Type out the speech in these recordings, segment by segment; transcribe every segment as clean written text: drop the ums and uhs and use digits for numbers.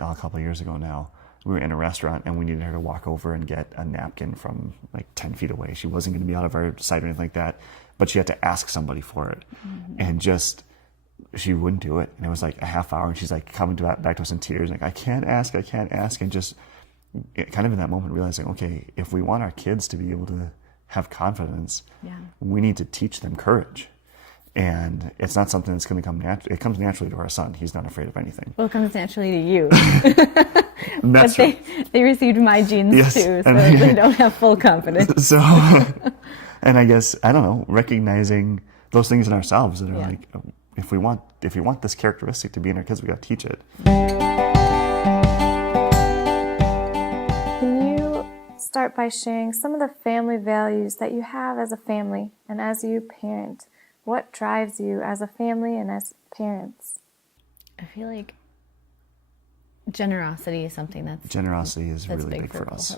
a couple of years ago now. We were in a restaurant and we needed her to walk over and get a napkin from like 10 feet away. She wasn't going to be out of our sight or anything like that, but she had to ask somebody for it. And just, she wouldn't do it. And it was like a half hour and she's like coming back to us in tears, like, I can't ask. And just kind of in that moment realizing, okay, if we want our kids to be able to have confidence, we need to teach them courage. And it's not something that's going to come naturally. It comes naturally to our son. He's not afraid of anything. Well, it comes naturally to you. But they received my genes too, so they don't have full confidence. So, and I guess, I don't know, recognizing those things in ourselves that are like, if we want this characteristic to be in our kids, we got to teach it. Can you start by sharing some of the family values that you have as a family and as you parent? What drives you as a family and as parents? I feel like generosity is something that's really big for us.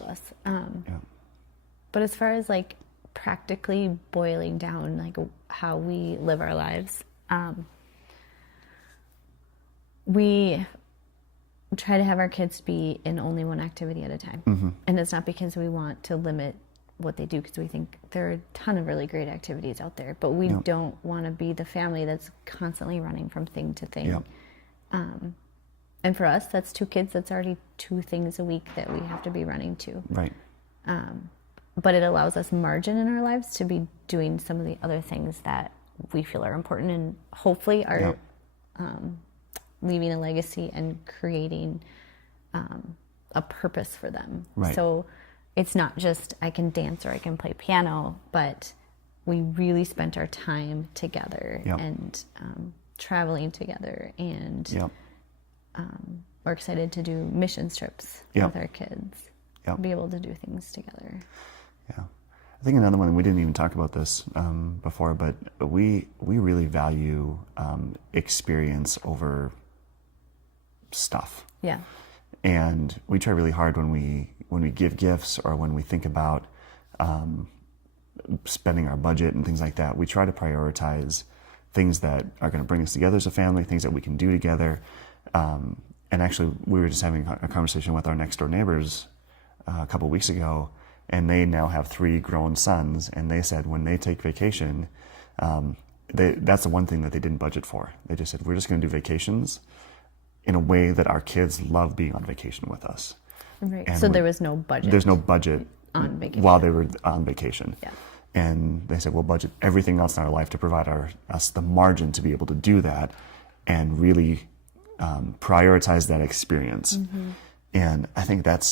But as far as like practically boiling down like how we live our lives, we try to have our kids be in only one activity at a time. And it's not because we want to limit what they do, because we think there are a ton of really great activities out there, but we don't want to be the family that's constantly running from thing to thing. And for us, that's 2 kids. That's already 2 things a week that we have to be running to. Right. But it allows us margin in our lives to be doing some of the other things that we feel are important and hopefully are leaving a legacy and creating a purpose for them. Right. So it's not just I can dance or I can play piano, but we really spent our time together and traveling together, and we're excited to do mission trips with our kids, be able to do things together. Yeah. I think another one, and we didn't even talk about this before, but we really value experience over stuff. Yeah. And we try really hard when we give gifts or when we think about spending our budget and things like that, we try to prioritize things that are going to bring us together as a family, things that we can do together. And actually, we were just having a conversation with our next door neighbors a couple of weeks ago, and they now have 3 grown sons, and they said when they take vacation, that's the one thing that they didn't budget for. They just said, we're just going to do vacations in a way that our kids love being on vacation with us. Right. And so there was no budget. There's no budget on vacation while they were on vacation. Yeah. And they said, we'll budget everything else in our life to provide us the margin to be able to do that and really prioritize that experience. And I think that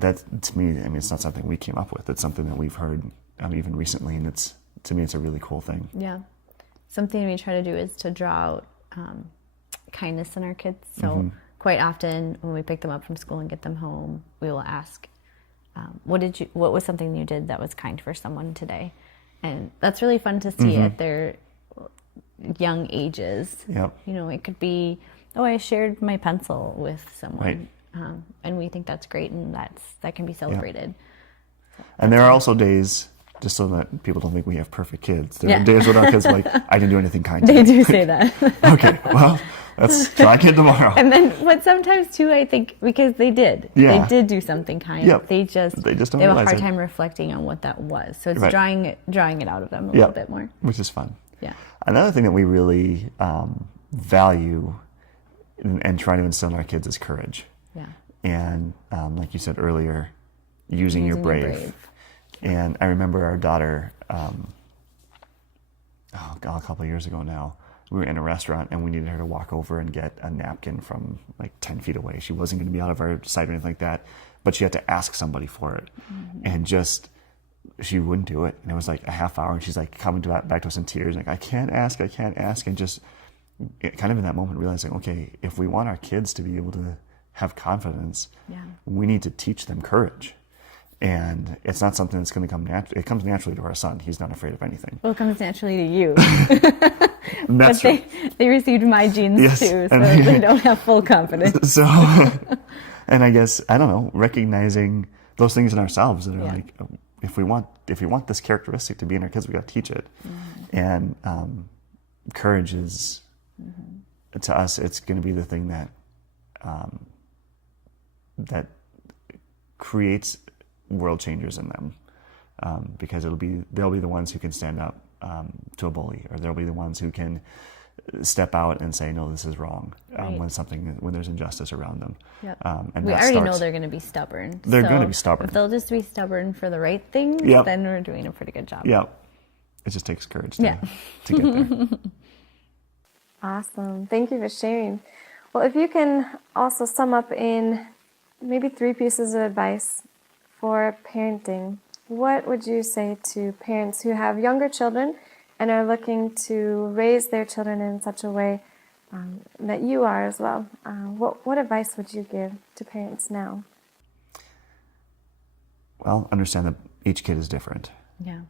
to me, I mean, it's not something we came up with. It's something that we've heard even recently, and to me, it's a really cool thing. Yeah. Something we try to do is to draw out kindness in our kids. So quite often when we pick them up from school and get them home, we will ask, what was something you did that was kind for someone today? And that's really fun to see at their young ages. Yep. You know, it could be, I shared my pencil with someone. Right. And we think that's great, and that can be celebrated. Yeah. And there are also days, just so that people don't think we have perfect kids, there are days with our kids like, I didn't do anything kind to They you. do say that. Okay, well, let's try again tomorrow. And then, but sometimes too, I think because they did do something kind. Yep. They just don't have a hard time reflecting on what that was. So it's drawing it out of them a little bit more, which is fun. Yeah. Another thing that we really value and try to instill in our kids is courage. Yeah. And like you said earlier, using your brave. And I remember our daughter, a couple of years ago now, we were in a restaurant and we needed her to walk over and get a napkin from like 10 feet away. She wasn't going to be out of our sight or anything like that, but she had to ask somebody for it. And just, she wouldn't do it. And it was like a half hour and she's like coming back to us in tears, like, I can't ask. And just kind of in that moment realizing, okay, if we want our kids to be able to have confidence, we need to teach them courage. And it's not something that's going to come naturally. It comes naturally to our son. He's not afraid of anything. Well, it comes naturally to you. But they received my genes too, so they don't have full confidence. So, and I guess, I don't know, recognizing those things in ourselves that are like, if we want this characteristic to be in our kids, we got to teach it. And courage is, to us, it's going to be the thing that that creates world changers in them, because they'll be the ones who can stand up to a bully, or they'll be the ones who can step out and say, no, this is wrong, Right. when there's injustice around them. Yep. And We that already know starts- they're going to be stubborn. They're so going to be stubborn. If they'll just be stubborn for the right things, Yep. then we're doing a pretty good job. Yeah, it just takes courage to, Yeah. to get there. Awesome. Thank you for sharing. Well, if you can also sum up in maybe 3 pieces of advice for parenting, what would you say to parents who have younger children and are looking to raise their children in such a way that you are as well? What advice would you give to parents now? Well, understand that each kid is different. Yeah.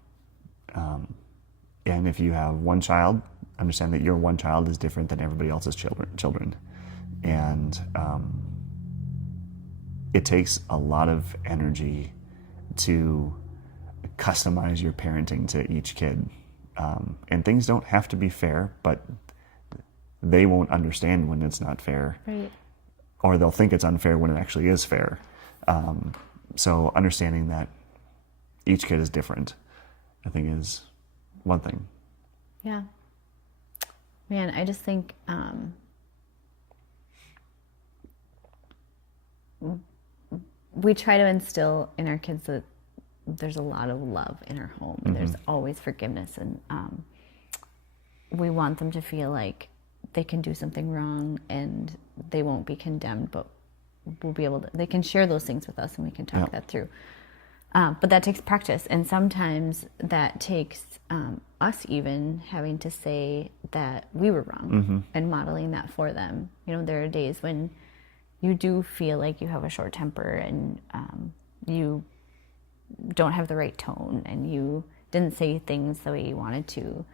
And if you have one child, understand that your one child is different than everybody else's children. And it takes a lot of energy to customize your parenting to each kid. And things don't have to be fair, but they won't understand when it's not fair. Right. Or they'll think it's unfair when it actually is fair. So understanding that each kid is different, I think, is one thing. Yeah. Man, I just think we try to instill in our kids that there's a lot of love in our home. And there's always forgiveness. And we want them to feel like they can do something wrong and they won't be condemned, but we'll be able to, they can share those things with us and we can talk that through. But that takes practice, and sometimes that takes us even having to say that we were wrong and modeling that for them. You know, there are days when you do feel like you have a short temper and you don't have the right tone and you didn't say things the way you wanted to.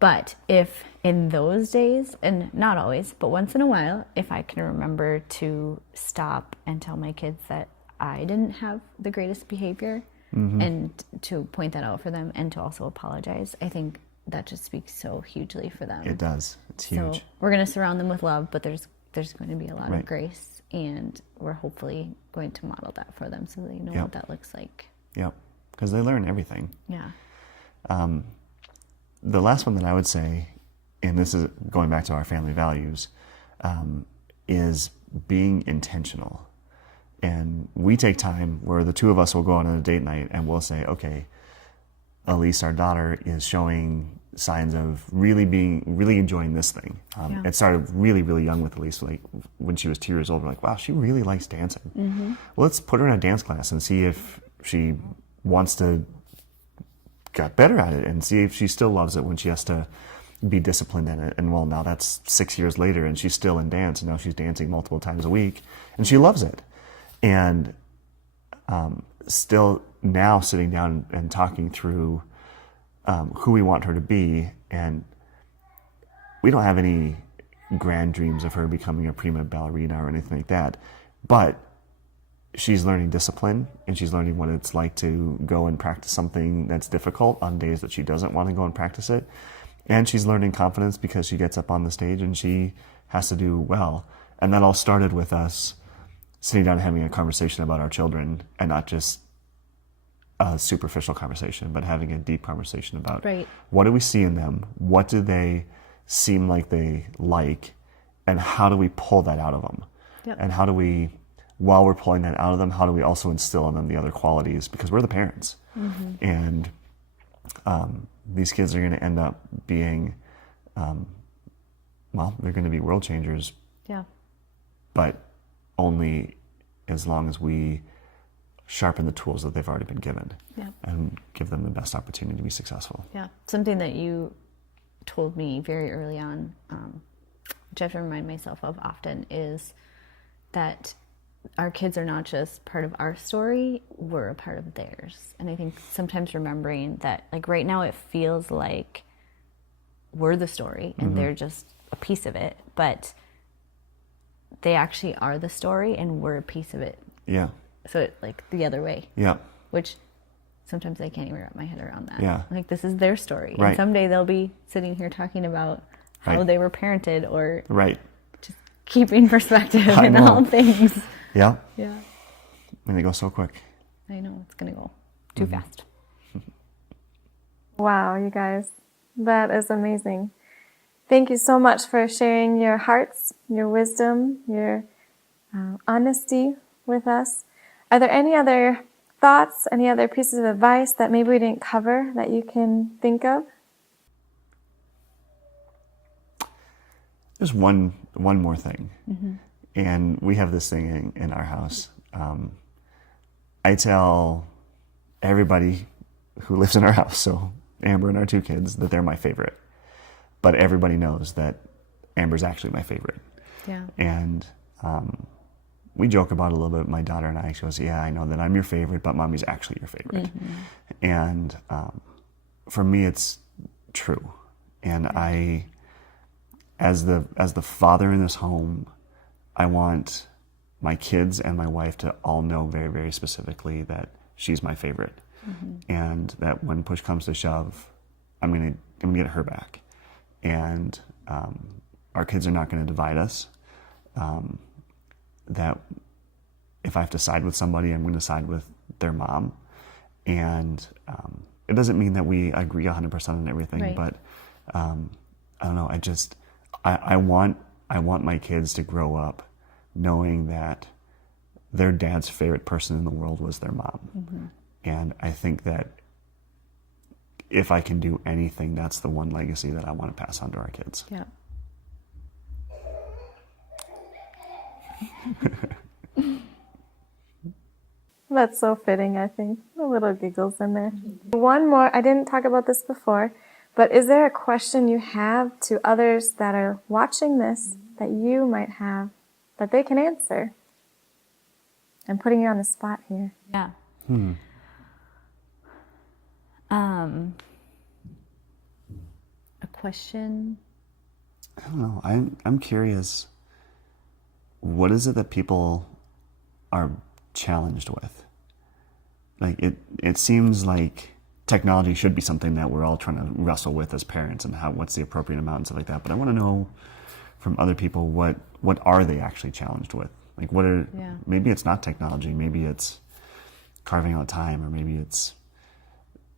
But if in those days, and not always, but once in a while, if I can remember to stop and tell my kids that I didn't have the greatest behavior and to point that out for them and to also apologize, I think that just speaks so hugely for them. It does. It's huge. So we're going to surround them with love, but there's going to be a lot Right. of grace, and we're hopefully going to model that for them so they know Yep. what that looks like. Yep. Because they learn everything. Yeah. The last one that I would say, and this is going back to our family values, is being intentional. And we take time where the two of us will go out on a date night and we'll say, okay, Elise, our daughter, is showing signs of really enjoying this thing. It started really, really young with Elise. Like when she was 2 years old, we're like, wow, she really likes dancing. Well, let's put her in a dance class and see if she wants to get better at it and see if she still loves it when she has to be disciplined in it. And well, now that's 6 years later and she's still in dance, and now she's dancing multiple times a week and she loves it. And still now sitting down and talking through who we want her to be. And we don't have any grand dreams of her becoming a prima ballerina or anything like that. But she's learning discipline, and she's learning what it's like to go and practice something that's difficult on days that she doesn't want to go and practice it. And she's learning confidence because she gets up on the stage and she has to do well. And that all started with us sitting down and having a conversation about our children, and not just a superficial conversation, but having a deep conversation about what do we see in them, what do they seem like they like, and how do we pull that out of them? And how do we, while we're pulling that out of them, how do we also instill in them the other qualities? Because we're the parents. And these kids are going to end up being, well, they're going to be world changers. Yeah. But only as long as we sharpen the tools that they've already been given and give them the best opportunity to be successful. Yeah. Something that you told me very early on, which I have to remind myself of often, is that our kids are not just part of our story, we're a part of theirs. And I think sometimes remembering that, like right now it feels like we're the story and they're just a piece of it, but they actually are the story and we're a piece of it. Yeah. So it, like the other way. Yeah. Which sometimes I can't even wrap my head around that. Yeah. Like this is their story. Right. And someday they'll be sitting here talking about how they were parented, or Right. just keeping perspective I in know. all things. Yeah. Yeah. And they go so quick. I know it's going to go too fast. Wow, you guys, that is amazing. Thank you so much for sharing your hearts, your wisdom, your honesty with us. Are there any other thoughts, any other pieces of advice that maybe we didn't cover that you can think of? There's one more thing. And we have this thing in our house. I tell everybody who lives in our house, so Amber and our 2 kids, that they're my favorite. But everybody knows that Amber's actually my favorite. Yeah. And we joke about it a little bit, my daughter and I. She goes, yeah, I know that I'm your favorite, but Mommy's actually your favorite. And for me, it's true. And I, as the father in this home, I want my kids and my wife to all know very, very specifically that she's my favorite. And that when push comes to shove, I'm gonna get her back. And our kids are not gonna divide us. That if I have to side with somebody, I'm gonna side with their mom. And it doesn't mean that we agree 100% on everything, Right. but I don't know. I want my kids to grow up knowing that their dad's favorite person in the world was their mom. And I think that if I can do anything, that's the one legacy that I want to pass on to our kids. Yeah. That's so fitting, I think. A little giggles in there. One more, I didn't talk about this before, but is there a question you have to others that are watching this that you might have that they can answer? I'm putting you on the spot here. Yeah. A question? I don't know. I'm curious. What is it that people are challenged with? Like it seems like technology should be something that we're all trying to wrestle with as parents, and what's the appropriate amount and stuff like that. But I want to know from other people what are they actually challenged with? Like maybe it's not technology, maybe it's carving out time, or maybe it's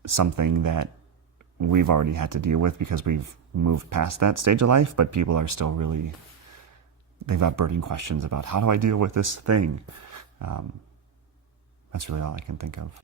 something that we've already had to deal with because we've moved past that stage of life, but people are still they've got burning questions about how do I deal with this thing? That's really all I can think of.